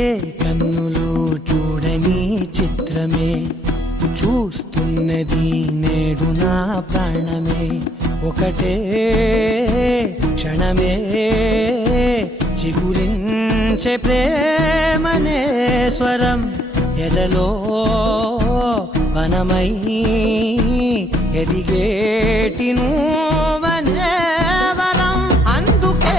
ఏ కన్నులు చూడని చిత్రమే చూస్తున్నది నేడు నా ప్రాణమే. ఒకటే క్షణమే చిగురించే ప్రేమనే స్వరం ఎదలో వనమై ఎదిగేటి నువ్వనే వరం. అందుకే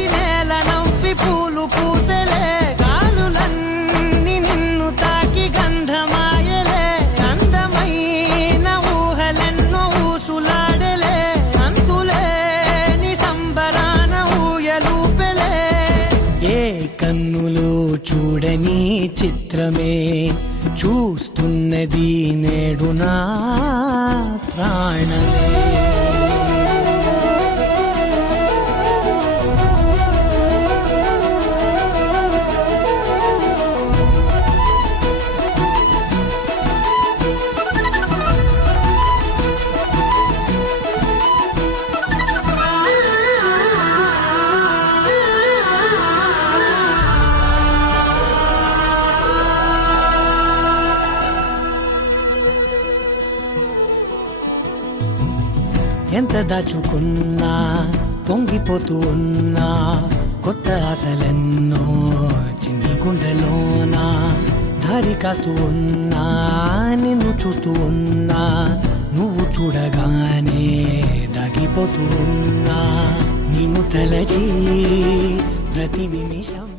ఈ నేల నవ్వి పూలు పూసెలే, గాలులన్నీ నిన్ను తాకి గంధమాయలే. అందమైన ఊహలెన్నో ఊసులాడలే, అంతులేని సంబరాన ఊయలూపెలే. ఏ కన్నులు చూడని చిత్రమే చూస్తున్నది నేడు నా ప్రాణమే. ఎంత దాచుకున్నా పొంగిపోతూ ఉన్నా, కొత్త ఆశలెన్నో చిన్ని గుండెలోనా. దారి కాస్తూ ఉన్నా, నిన్ను చూస్తూ ఉన్నా, నువ్వు చూడగానే దాగిపోతూ ఉన్నా. నిన్ను తలచి ప్రతి నిమిషం